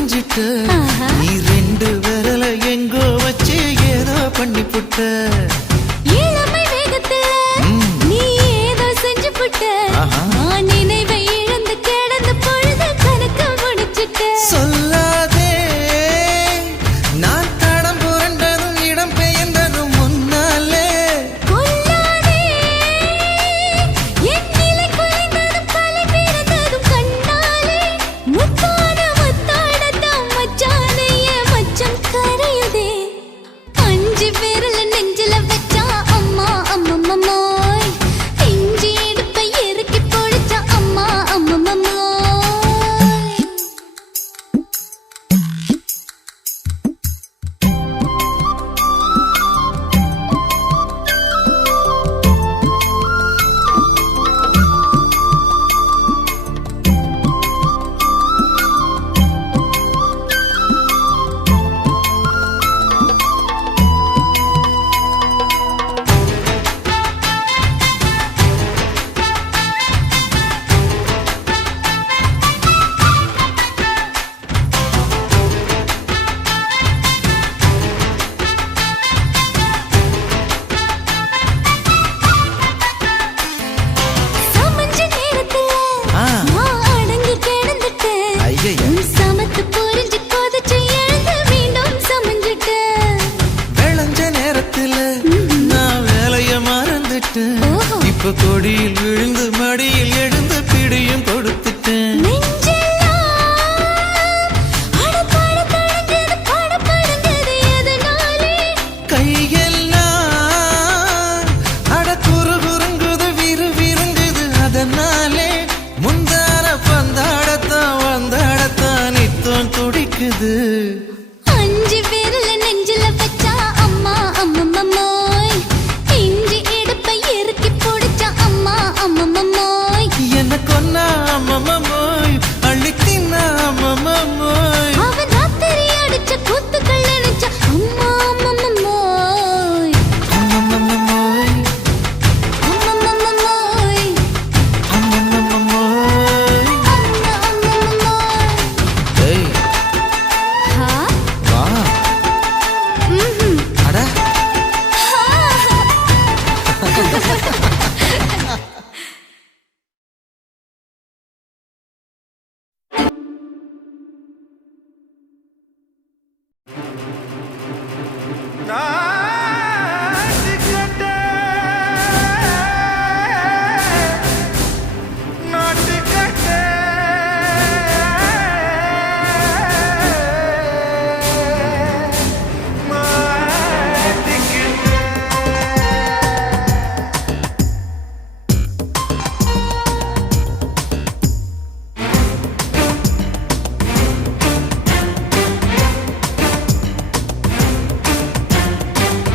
நீ ரெண்டு விரல எங்கோ வச்சு ஏதோ பண்ணி புட்ட இளமை வேகத்துல நீ ஏதோ செஞ்சு புட்ட நான் நினைவை இழந்து கிடந்த பொழுது கணக்கு முடிச்சிட்ட சொல்லாதே நான் தடம் புரண்டதும் இடம் பெயர்ந்ததும் முன்னாலே கொல்லாதே என் நிலை குலைந்ததும் தலை பிறந்ததும் கண்ணாலே முத்தான முத்தாடத்தான் மச்சானைய மச்சம் கரையுதே அஞ்சு விரல நெஞ்சில வச்சா அம்மா அம்மம்மாய் இஞ்சி எடுப்பை இறுக்கி பொழிச்சா அம்மா அம்மம்மாய் சமஞ்ச நேரத்துல நான் அடங்கி கிடந்துட்டேன் ஐயைய சமத்து புரிஞ்சு கொதிச்சு எழுந்து மீண்டும் சமஞ்சிட்டேன் விளைஞ்ச நேரத்துல நான் வேலைய மறந்துட்டேன் இப்ப கொடியில் விழுந்து மடியில் எழுந்து பிடியும் கொடுத்துட்டேன் நெஞ்செல்லாம் அடப்பாட தடஞ்சது படபடந்தது எதனாலே கையெல்லாம் அட குறு குறுங்குது விறு விருங்குது அதனாலே முந்தார பந்தாடத்தான் வந்தாடத்தான் நித்தம் துடிக்குது அஞ்சு விரல நெஞ்சில வச்சா அம்மா அம்மம்மாய் இஞ்சி எடுப்பை இறுக்கி பொடிச்சா அம்மா அம்மம்மாய் என்ன கொன்னா அம்மம்மோய் அள்ளி தின்னா அம்மம்மோய் அவன் ராத்திரி அடிச்ச கூத்துக்கள் நினைச்ச அம்மா அம்மம்மாய் அம்மம்மோய் அம்மம்மாய் அம்மம்மோய் அம்மா அம்மம்மாய் ஏய் ஹா வா ம்ஹும் அட ஹா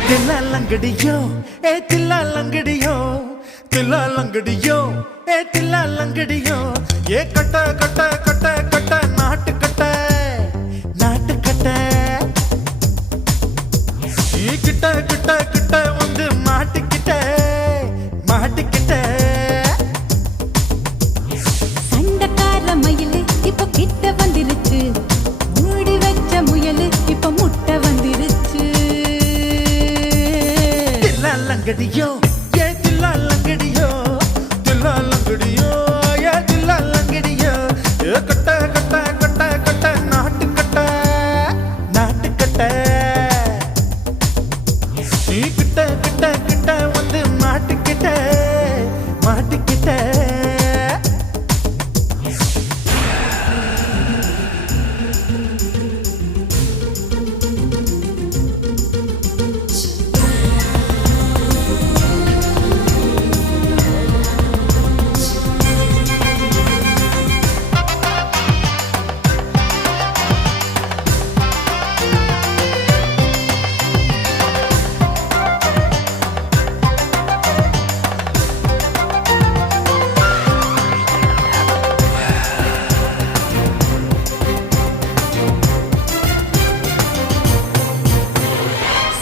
தில்லா லங்கடியோ ஏ தில்லா லங்கடியோ தில்லா லங்கடியோ ஏ தில்லா லங்கடியோ ஏ கட்ட கட்ட கட்ட கட்ட நாட்டு கட்ட நாட்டு கட்ட நீ கிட்ட கிட்ட கிட்ட வந்து மாட்டிக்கிட்ட மாட்டிக்கிட்ட சண்டக்கார மயிலு இப்ப கிட்ட வந்துருச்சு மூடி வச்ச முயலு இப்ப முட்டை வந்துருச்சு தில்லா லங்கடியோ ஏ தில்லா லங்கடியோ தில்லா லங்கடியோ ஏ தில்லா லங்கடியோ ஏ கட்ட கட்ட கட்ட கட்ட நாட்டு கட்ட நாட்டு கட்ட நீ கிட்ட கிட்ட கிட்ட வந்து மாட்டிக்கிட்ட மாட்டிக்கிட்ட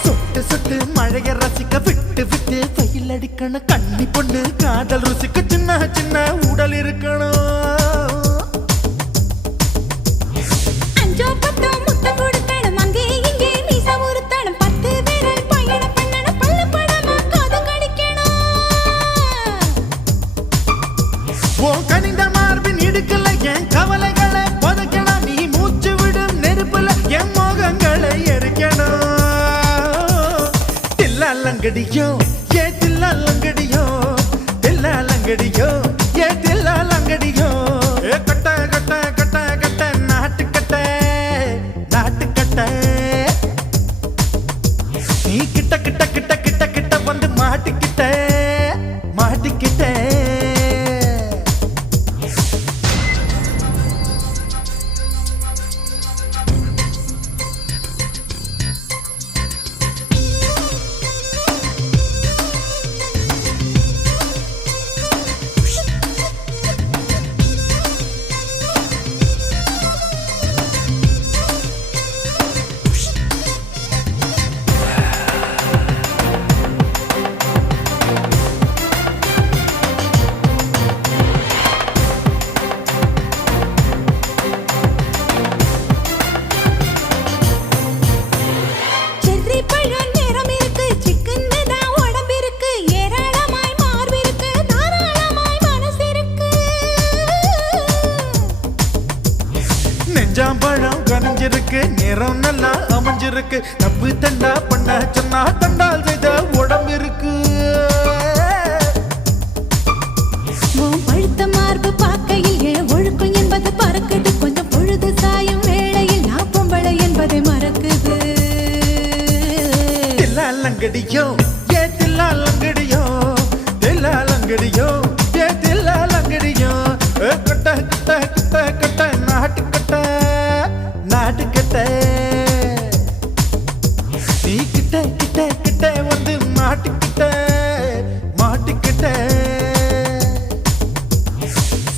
சொட்டு சொட்டு மழைய ரசிக்க விட்டு விட்டு வெயில் அடிக்கணும் கண்ணி பொண்ணு காதல் ருசிக்க சின்ன சின்ன உடல் இருக்கணும் அஞ்சோ பத்தோ முட்டை கொடுக்கணும் அங்கே இங்கே மீச உருத்தணும் 10 விரல் பயணம் பண்ணணும் பல்லு படமா காது கடிக்கணும் ஓ கனிந்த மார்பின் இடுக்கல என் கவலைகளை புதைக்கணும் நீ மூச்சு விடும் நெருப்புல என் மோகங்களை எரிக்கணும் தில்லா லங்கடியோ ஏ தில்லா லங்கடியோ தில்லா லங்கடியோ ஏ தில்லா லங்கடியோ ஏ கட்ட கட்ட கட்ட கட்ட நாட்டு கட்ட நாட்டு கட்ட நீ கிட்ட கிட்ட கிட்ட கிட்ட கிட்ட வந்து மாட்டிக்கிட்ட மாட்டிக்கிட்ட செர்ரி பழம் நிறம் இருக்கு சிக்கன்னு தான் உடம்பு இருக்கு ஏராளமாய் மார்பு இருக்கு தாராளமாய் மனசு இருக்கு நெஞ்சாம்பழம் கனிஞ்சிருக்கு நிறம் நல்லா அமைஞ்சிருக்கு தப்பு தண்டா பண்ண சொன்னா தண்டால் செய்த உடம்பு இருக்கு உன் பழுத்த மார்பு பார்க்கையில் என் ஒழுக்கம் என்பது பறக்குது கொஞ்சம் பொழுது சாயும் வேளையில் நான் பொம்பளை என்பதை மறக்குது தில்லா லங்கடியோ ஏ தில்லா லங்கடியோ தில்லா லங்கடியோ ஏ தில்லா லங்கடியோ ஏ கட்ட கட்ட கட்ட கட்ட நாட்டு கட்ட நாட்டு கட்ட நீ கிட்ட கிட்ட கிட்ட வந்து மாட்டிக்கிட்ட மாட்டிக்கிட்ட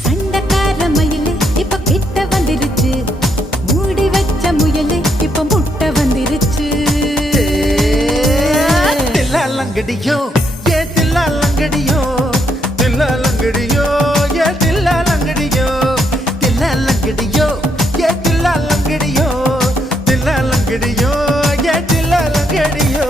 சண்டக்கார மயிலு இப்ப கிட்ட வந்துருச்சு மூடி வச்ச முயலு இப்ப முட்டை வந்துருச்சு தில்லா லங்கடியோ ஏ தில்லா லங்கடியோ தில்லா லங்கடியோ ஏ தில்லா லங்கடியோ தில்லா லங்கடியோ ஏ தில்லா லங்கடியோ தில்லா லங்கடியோ ஏ தில்லா லங்கடியோ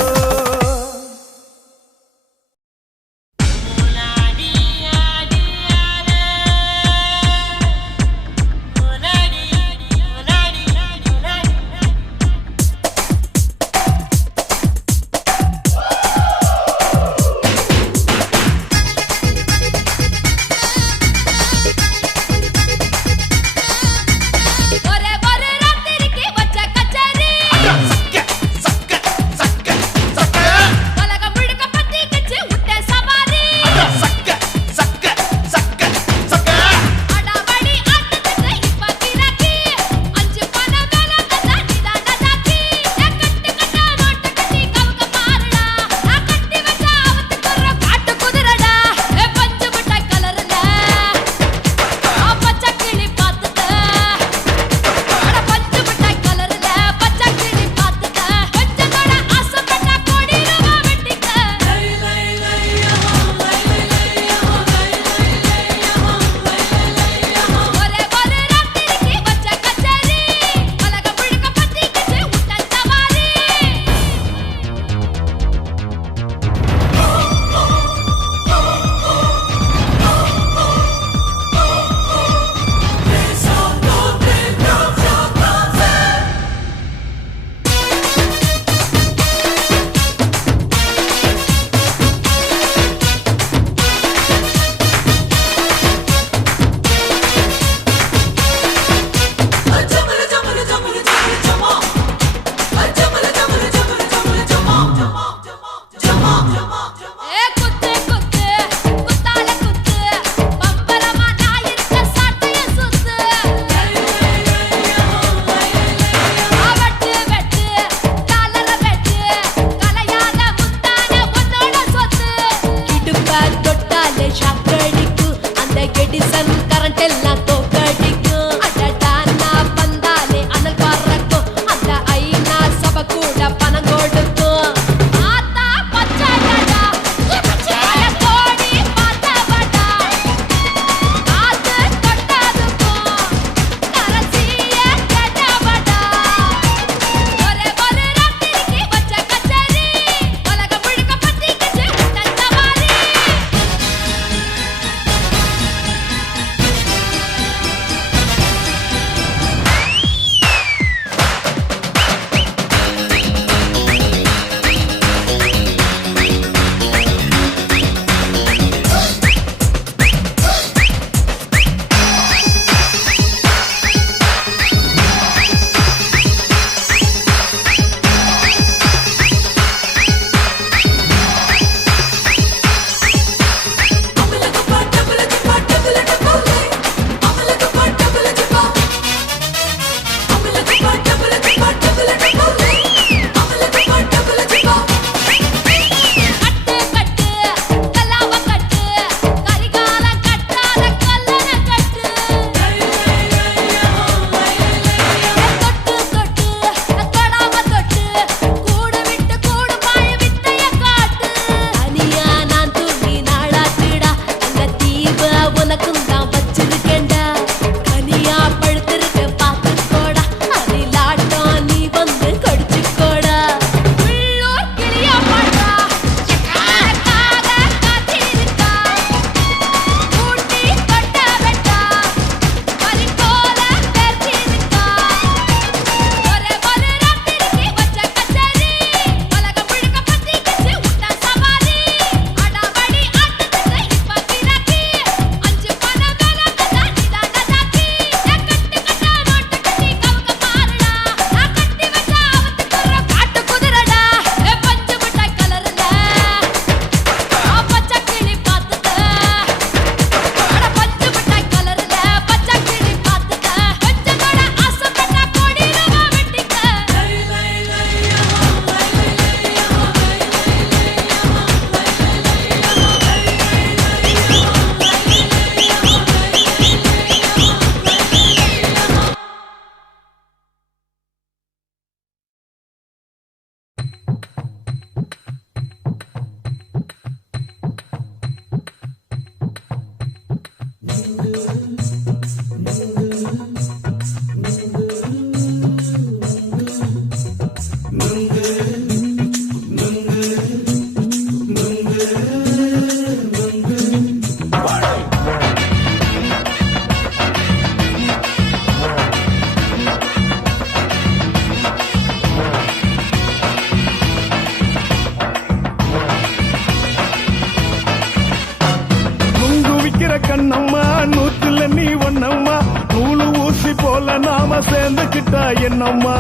கண்ணம்மா நூத்துல நீ ஒன்னம்மா நூலு ஊசி போல நாம சேர்ந்துக்கிட்டா என்னம்மா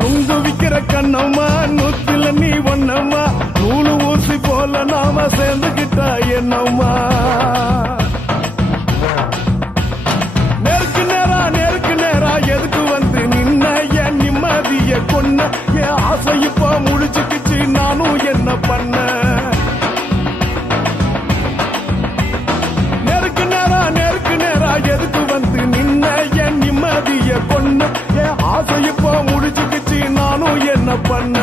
நுங்கு விக்கிற கண்ணம்மா நூத்துல நீ ஒன்னம்மா நூலு ஊசி போல நாம சேர்ந்துக்கிட்டா என்னம்மா நேருக்கு நேரா எதுக்கு வந்து நின்ன என் நிம்மதிய கொன்ன என் ஆசை இப்ப முடிச்சுக்கிச்சு நானும் என்ன பண்ண நேருக்கு நேரா எதுக்கு வந்து நின்ன என் நிம்மதிய கொன்ன என் ஆசை இப்ப முடிச்சுக்கிச்சு நானும் என்ன பண்ண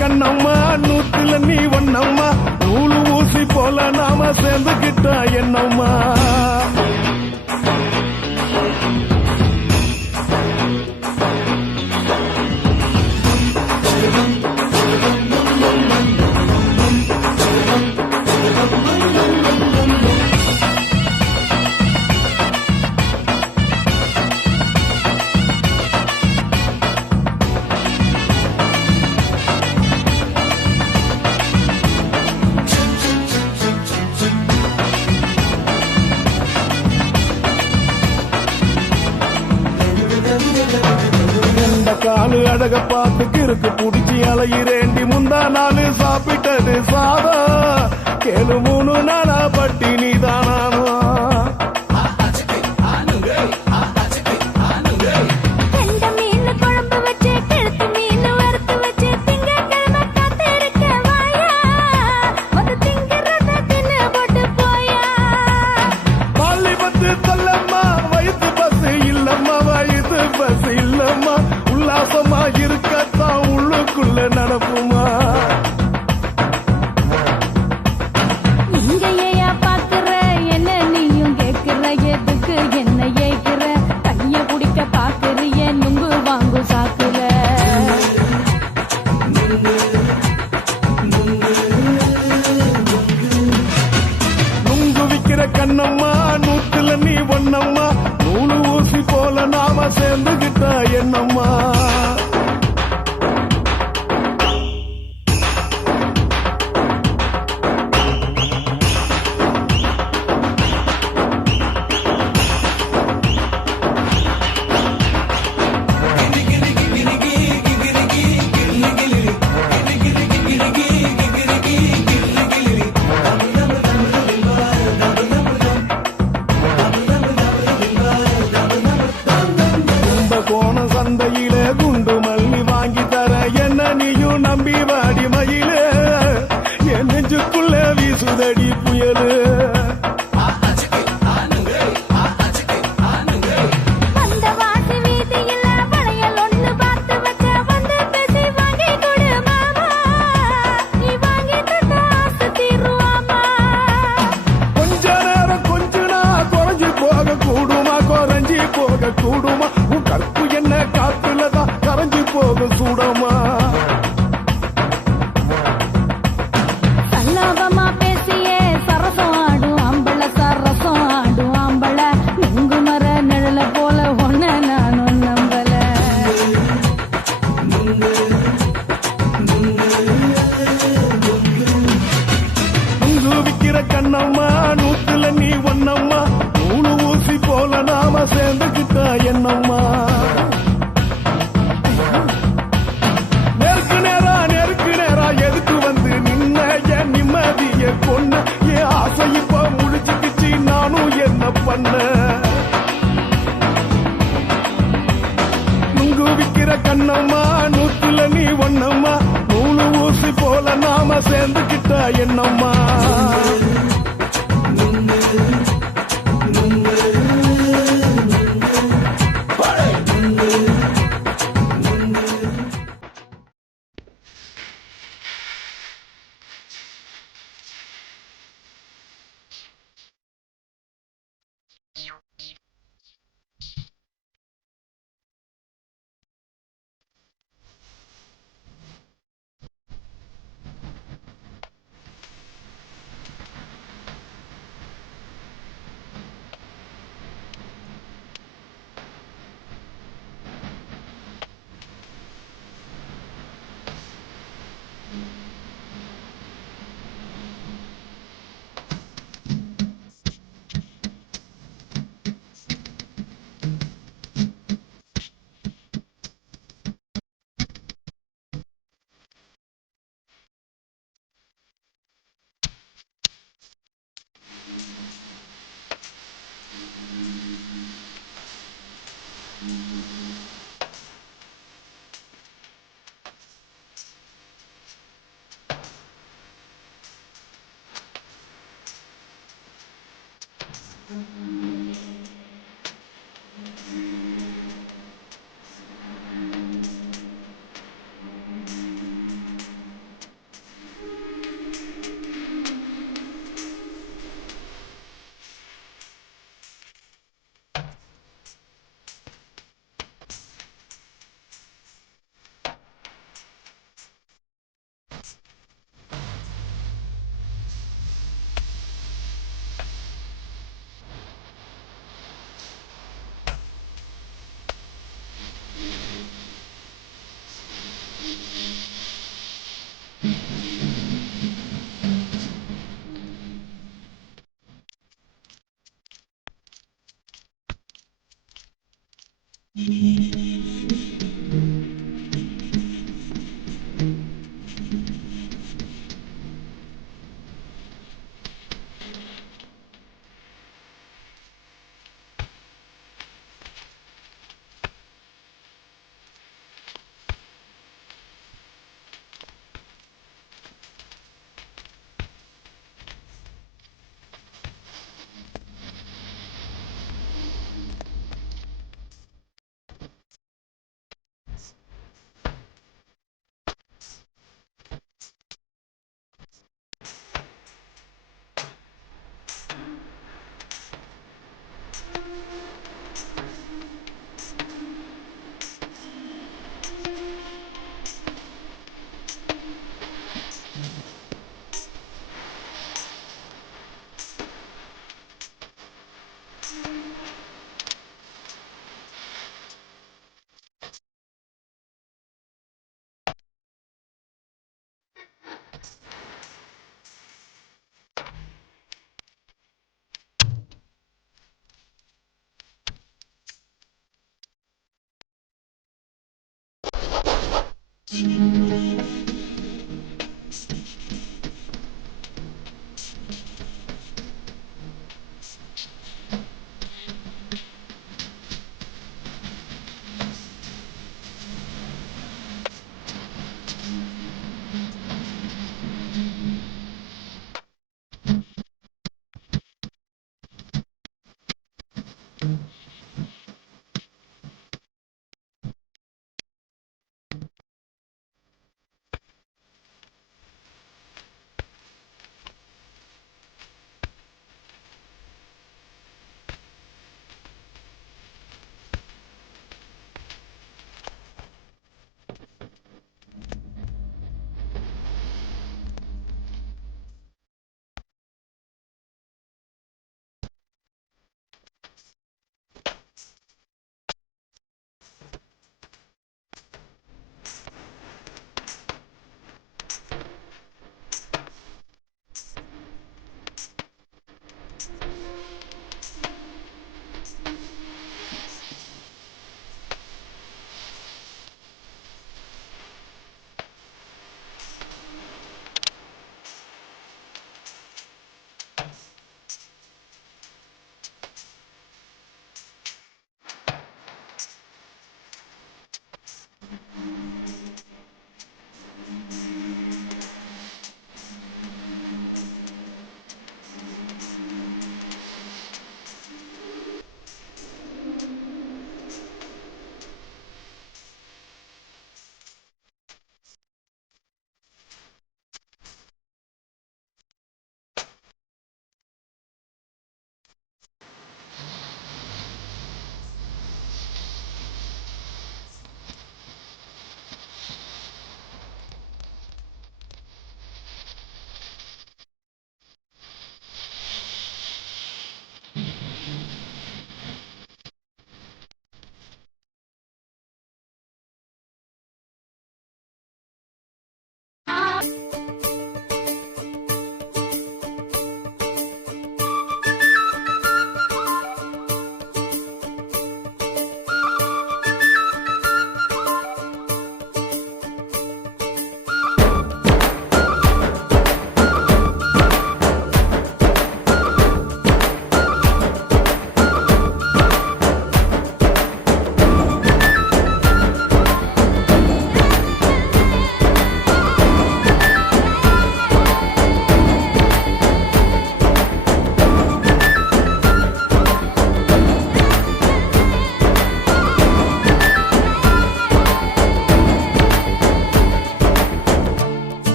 கண்ணம்மா நூத்துல நீ ஒன்னம்மா நூலு ஊசி போல நாம சேர்ந்துக்கிட்டா என்னம்மா காலு அழக பார்த்து கிறுக்கு புடிச்சி அலையிறேண்டி முந்தா நாலு சாப்பிட்டது சாதம் கேளு 3 நாளா பட்டினி தானானோ உல்லாசமா இருக்கத்தான் உள்ளுக்குள்ள நடப்புமா இங்கேயா பாக்குற என்ன நீயும் கேக்குற எதுக்கு என்ன ஏக்குற கைய பிடிக்க பாக்குறிய நுங்கு வாங்கு சாக்குற நுங்கு விக்கிற கண்ணம்மா நூத்துல நீ ஒன்னம்மா நூலு ஊசி போல நாம சேர்ந்துகிட்டா என்னம்மா சந்தையில குண்டு மல்லி வாங்கி தர என்ன நீயும் நம்பி வாடி மயில என் நெஞ்சுக்குள்ள வீசுதடி புயலு கொஞ்ச நேரம் கொஞ்ச நான் குறைஞ்சு போக கூடுமா குறைஞ்சி போக கூடுமா உன் கற்பு என்ன காத்துலதான் கரைஞ்சு போக சூடமா சல்லாபமா பேசியே சரசம் ஆடும் ஆம்பள சரசம் ஆடும் ஆம்பள நுங்கு மர நிழல போல ஒன்ன நானும் நம்பல நுங்கு விக்கிற கண்ணம்மா நூத்துல நீ ஒன்னம்மா நூலு ஊசி போல நாம சேர்ந்துக்கிட்டா என்னம்மா நேருக்கு நேரா எதுக்கு வந்து நின்ன என் நிம்மதிய கொன்ன என் ஆசை இப்ப முடிச்சுக்கிச்சு நானும் என்ன பண்ண நுங்கு விக்கிற கண்ணம்மா நூத்துல நீ ஒன்னம்மா நூலு ஊசி போல நாம சேர்ந்துக்கிட்டா என்னம்மா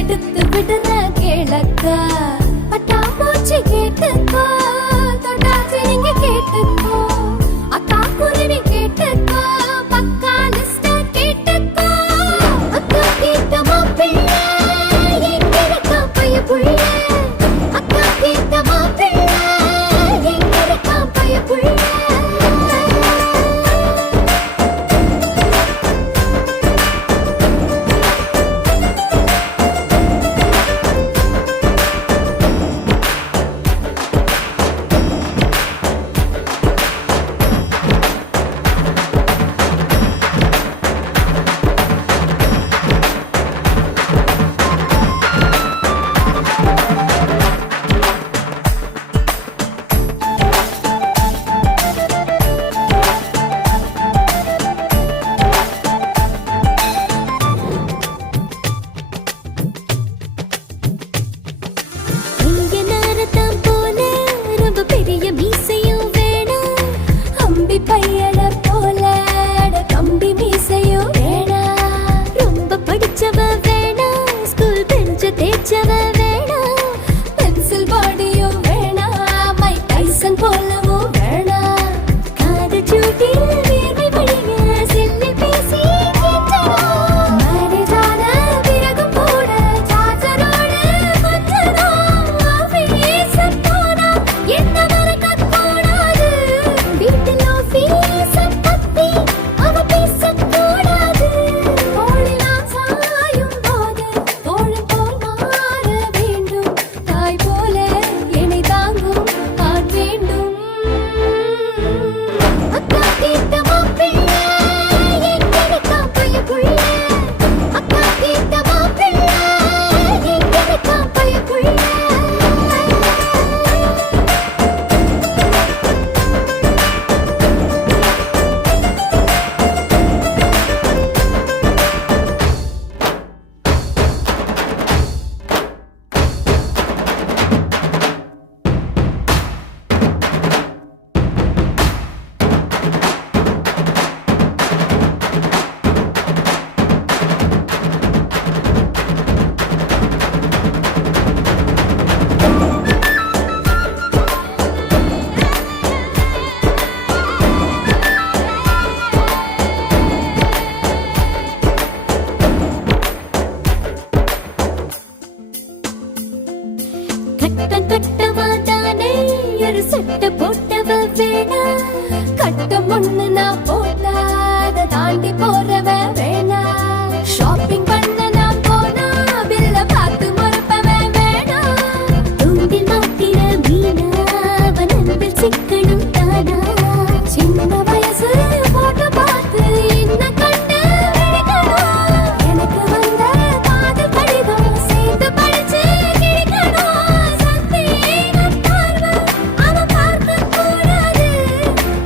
எடுத்து விடுற கேளக்கா பட்டாம்பூச்சி கேட்டுக்கோ தொட்டாச்சி நீங்க கேட்டுக்கோ அக்கா குருவி கேட்டுக்கோ பக்கா லிஸ்ட கேட்டுக்கோ அக்கா கேட்ட மாப்பிள்ளை எங்கிருக்கா பைய புள்ள அக்கா கேட்ட மாப்பிள்ளை எங்கிருக்கா பைய புள்ள சட்ட போட்டவ வேணா கட்டம் ஒண்ணு நான் போட்டா அதை தாண்டி போறவ வேணா ஷாப்பிங் பண்ண நான் போனா பில்ல பார்த்து மறப்பவ வேணா தூண்டில் மாத்திர மீனா அவன் அன்பில் சிக்கணும் தானா சின்ன வயசு போட்டோ பார்த்து என்ன கண்டு விழிக்கணும் எனக்கு வந்த காதல் கடிதம் சேர்ந்து படிச்சு கிழிக்கணும் சந்தேகம் பார்வை அவன் பார்க்க கூடாது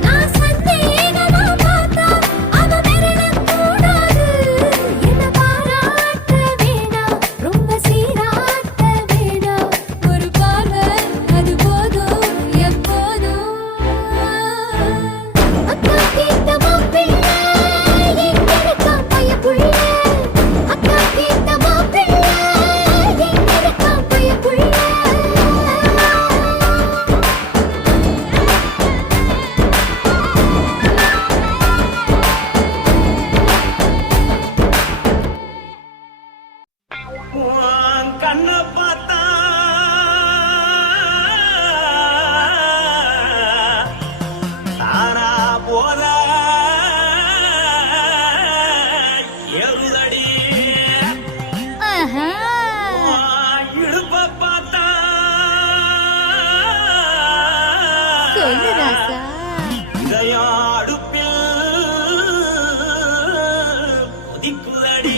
நான் சந்தேகமா பார்த்தா அவன் விரல கூடாது என்ன பாராட்ட வேணாம் ரொம்ப சீராட்ட வேணாம் ஒரு பார்வை அது போதும் எப்போதும் அக்கா கேட்ட மாப்பிள்ளை எங்கிருக்கா பைய புள்ள அக்கா கேட்ட மாப்பிள்ளை எங்கிருக்கா பைய புள்ள உன் கண்ணை பார்த்தா தானா போல ஏறுதடி உன் இடுப்பை பார்த்தா சொல்லு ராசா இதயம் அடுப்பில் கொதிக்குதடி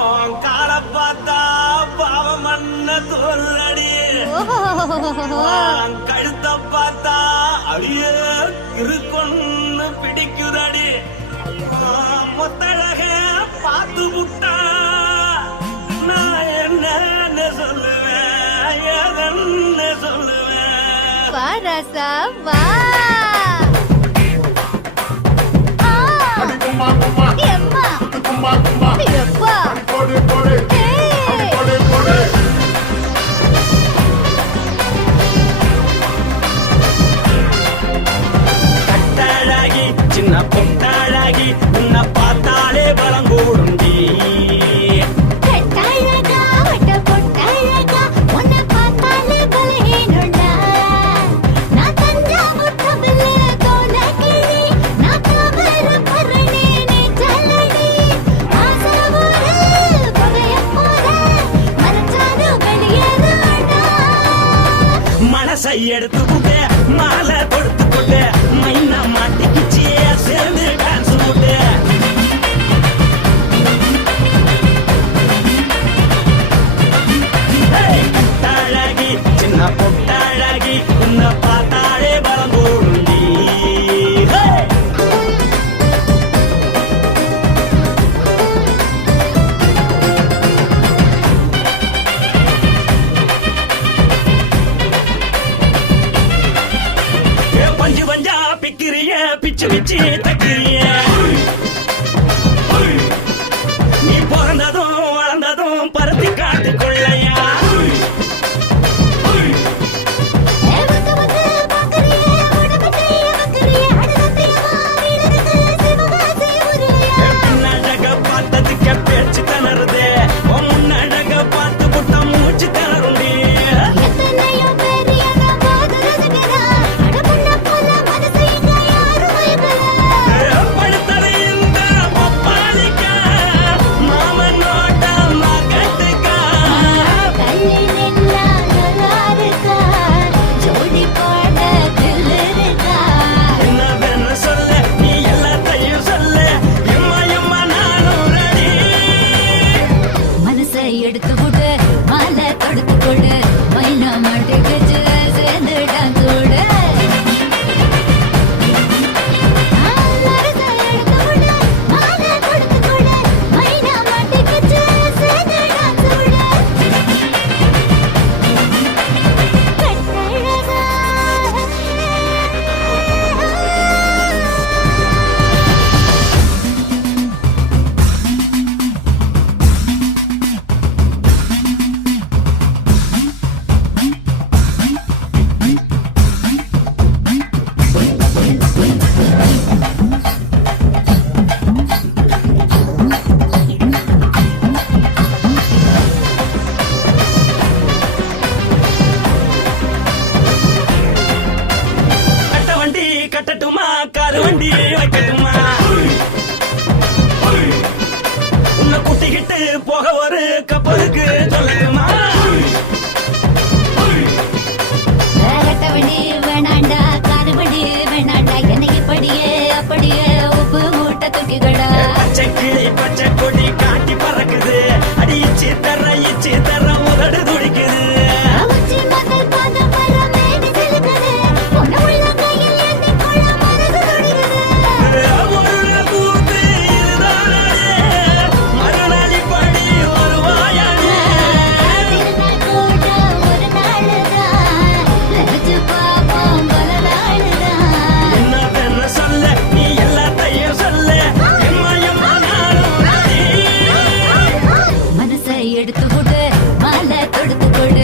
உன் காலை பார்த்தா பாவம் மண்ண தோல்றடி உன் கழுத்தை பார்த்தா அடியே இருக்குன்னு பிடிக்குதடி உன் முத்தழக பார்த்து விட்டா நான் என்னன்னு சொல்லுவேன் ஏதன்னு சொல்லுவேன் வா ராசா வா எம்மா எப்பா எடுத்து போட்டு மாலை கொடுத்து போட்டு மைனா மாட்டிக்கிச்சு சேர்ந்து டான்ஸ் போட்டு கட்டாழகி சின்ன பொட்டாழகி உன்னை பார்த்தாலே பலம் போடுண்டி பஞ்சு பஞ்சா பிக்கிறிய பிச்சு பிச்சு தக்கிறிய நீ பிறந்ததும் வளர்ந்ததும் பருத்தி காட்டு கொள்ளையா பின்னழக பார்த்ததுக்கு பேச்சு தளருது முன்னழக பார்த்து புட்ட மூச்சு தளருண்டி எடுத்து போட்டு மாலை தொடுத்து கொடு மைனா மாட்டுக்கு சேர்ந்து டான்ஸ் ஓடு கட்டட்டுமா காரு வண்டி வைக்கட்டுமா உன்னை குட்டிக்கிட்டு போக ஒரு கப்பலுக்கு சொல்லட்டுமா வண்டி வேணாண்டா காரு வண்டி வேணாண்டா எனக்கு படியே அப்படியே உப்பு மூட்டை தூக்கிக்கடா பச்சை கிளி பச்சை கொடி காட்டி பறக்குது அடி இச்சி தர உதடு துடிக்குது எடுத்து போட்டு மாலை தொடுத்து கொடு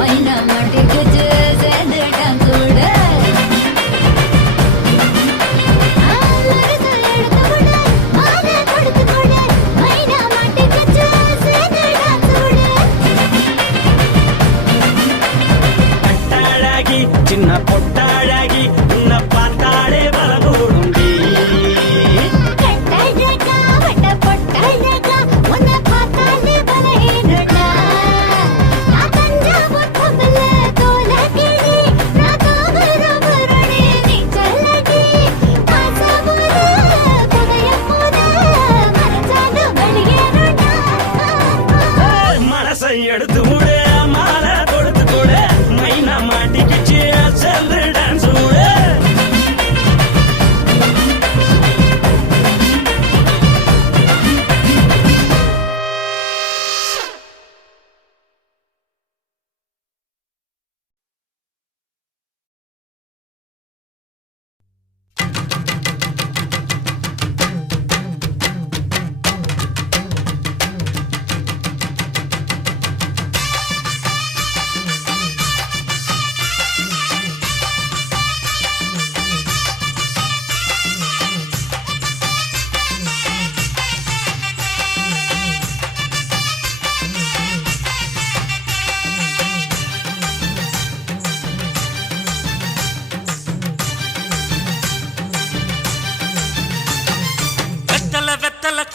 மைனா மாட்டுக்கு சேர்ந்து டான்ஸ் ஓடு கட்டாழகி சின்ன பொட்டாழகி உன்னை பார்த்தாலே பலகோடுண்டி எடுத்து விடு மாலை கொடுத்து கொடு மைனா மாட்டிக்கிச்சு சேர்ந்து டான்ஸ் விடு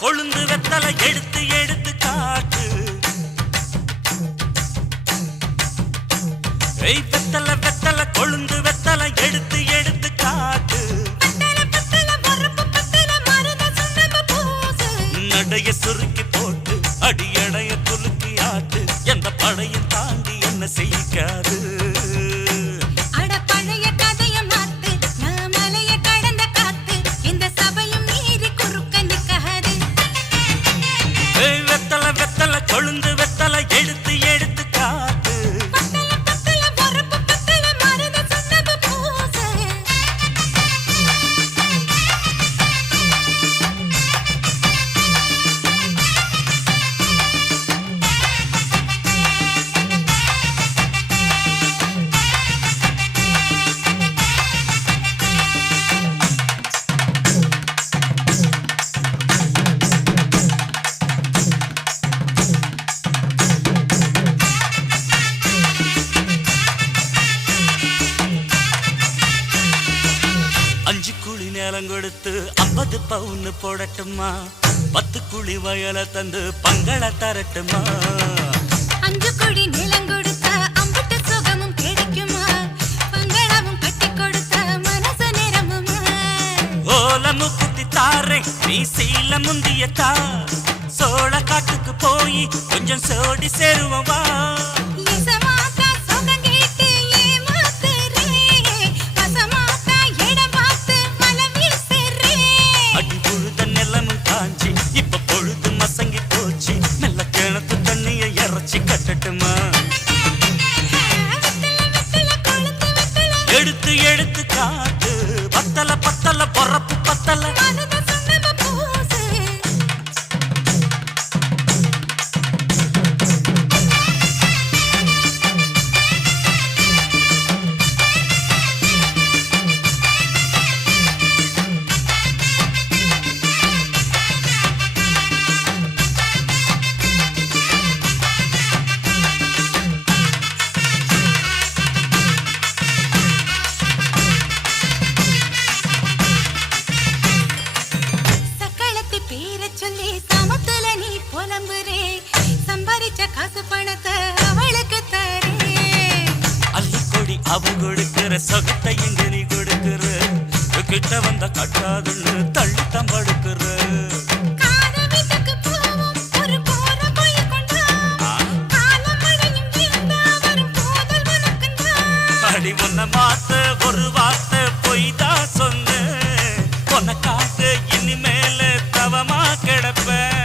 கொழுந்து வெத்தலை எடுத்து எடுத்து காட்டு வெத்தல வெத்தல கொழுந்து வெத்தல எடுத்து எடுத்து காட்டு நடைய சுருக்கி போட்டு அடியடைய துலுக்கி ஆட்டு எந்த படையும் தாண்டி என்ன செய்யாது வெத்தல வெத்தல கொழுந்து வெத்தல எடுத்து எடுத்து காட்டு கொடுத்து 50 பவுன் போடட்டுமா 10 குழி வயல தந்து பங்கள தரட்டுமா 5 குழி நிலம் கொடுத்த அம்பட்டு சுகமும் கிடைக்குமா பங்களமும் கட்டி கொடுத்த மனசு நிரம்புமா ஓல முக்குத்தி தாரே நீ சீல முந்திய தா சோழ காட்டுக்கு போய் கொஞ்சம் சோடி சேருவா எடுத்து எடுத்து காட்டு பத்தல பத்தல பொறப்பு பத்தல அவ கொடுக்கிற சொகத்தை எங்க நீ கொடுக்கிற கிட்ட வந்த கட்டாதுன்னு தள்ளி தம்படுக்கிற அடி உன்ன மாத்த ஒரு வார்த்தை பொய்தா சொன்ன உனக்காக இனிமேல தவமா கிடப்பேன்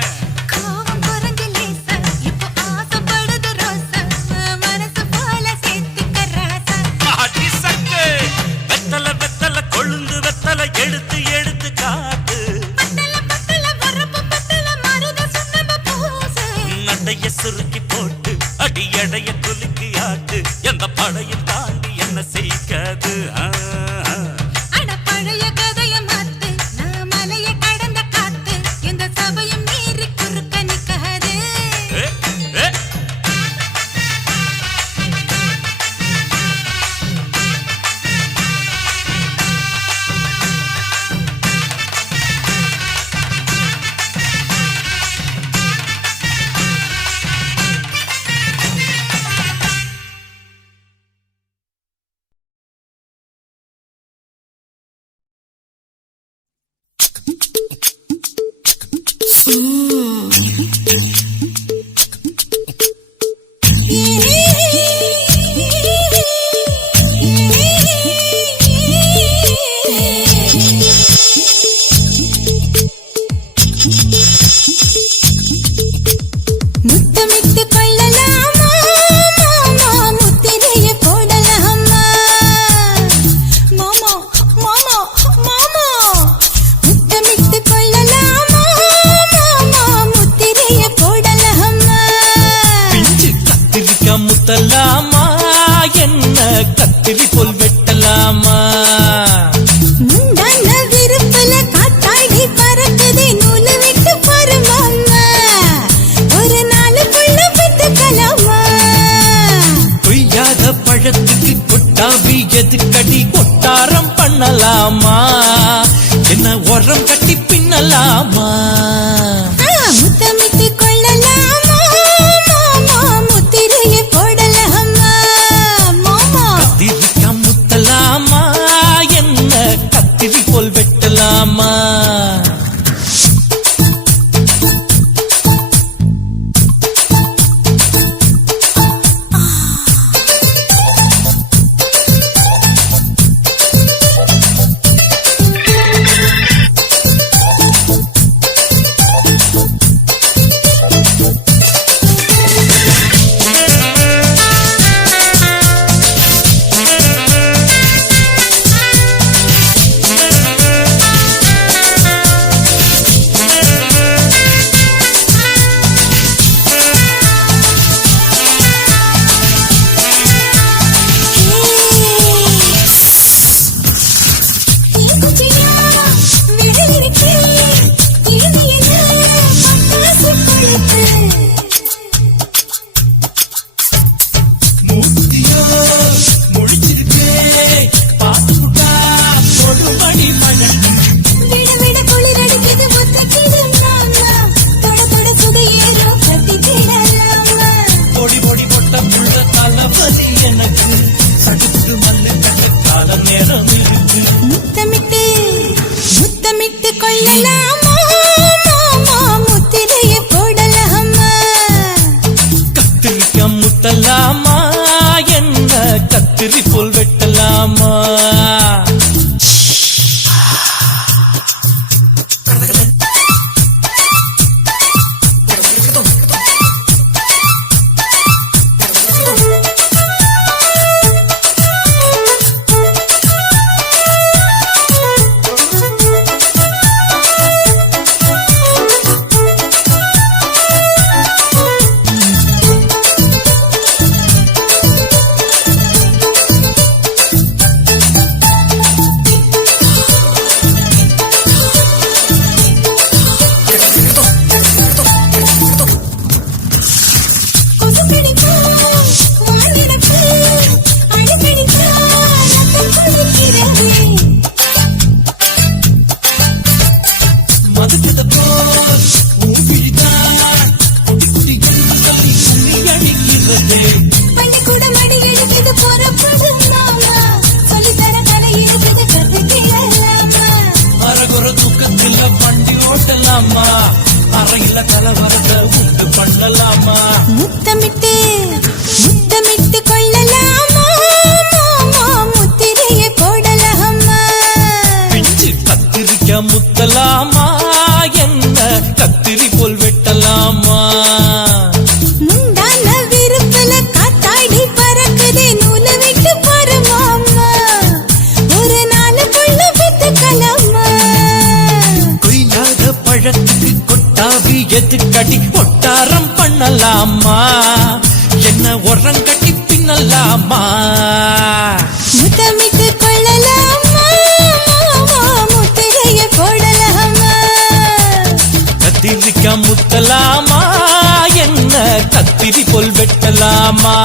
எடுத்து எடுத்து காட்டு நடைய சுருக்கி போட்டு அடி எடைய குலுக்கி ஆட்டு எந்த படையும் தாண்டி என்ன செய்யாது பழைய கதைய மாத்து நான் மலைய கடந்த காத்து எந்த சபையும் மீறி குறுக்க நிக்காது முத்தமிட்டு கொள்ளலாமா மாமா முத்திரைய போடலாமா மாமா மாமா மாமா முத்தமிட்டு கொள்ளலாமா மாமா முத்திரைய போடலாமா பிஞ்சு கத்திரிக்காய் முத்தலாமா என்ன கத்திரி போல் வெட்டலாமா முந்தான விருப்பல காத்தாடி பறக்குதே நூலு விட்டு பாரு மாமா ஒரு நாளுக்குள்ள விட்டுக்கலாமா கொய்யாத பழத்துக்கு கொட்டாவி எதுக்கடி கொட்டாரம் பண்ணலாமா என்ன உரம் கட்டி பின்னலாமா முத்தமிட்டு கொள்ளலாமா மாமா முத்திரைய போடலாமா மாமா சொல்லுதே பள்ளிக்கூட மடி எடுக்குது புறப்படும் மாமா சொல்லித்தர கலை இருக்குது கத்துக்கலாமா அரகுற தூக்கத்துல வண்டி ஓட்டலாமா அறையில கலவரத்தை உண்டு பண்ணலாமா முத்தமிட்டு முத்தமிட்டு கொள்ளலாமா மாமா முத்திரையை போடலாமா பிஞ்சு கத்திரிக்க முத்தலாமா என்ன கத்திரி போல் வெட்டலாமா முந்தான விருப்பல காத்தாடி பறக்குதே நூலை விட்டு பாரு மாமா ஒரு நாளுக்குள்ள வித்துக்கலாமா கொய்யாத பழத்துக்கு கொட்டாவி எதுக்கடி ஒட்டாரம் பண்ணலாமா என்ன உரம் கட்டி பின்னலாமா முத்தமிட்டு கொள்ளலாமா மாமா முத்திரையை போடலாமா கத்திரிக்க முத்தலாமா என்ன கத்திரி போல் வெட்டலாமா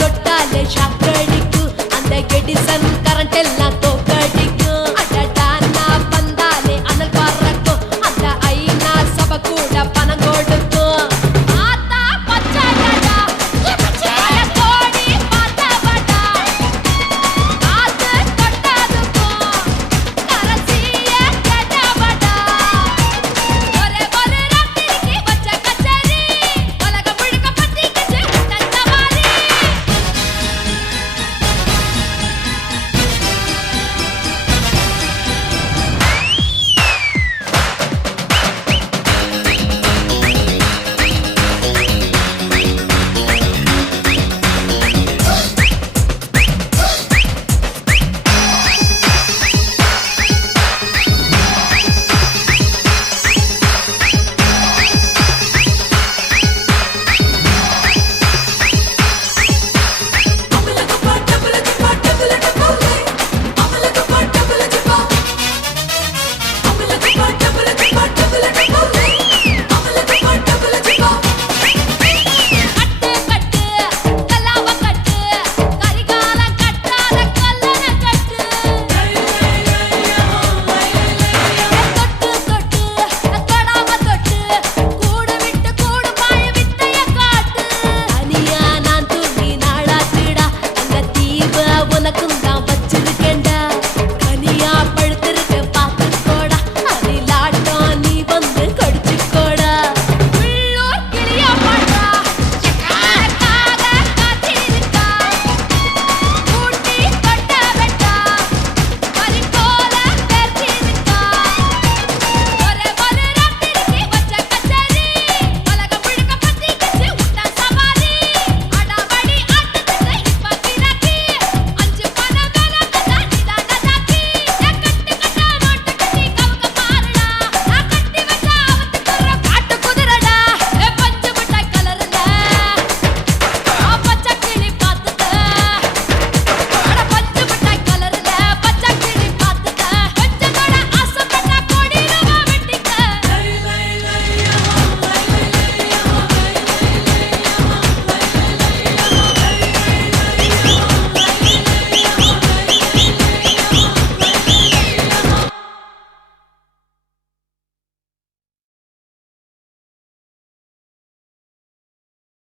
தொட்டாலே சாப்பிட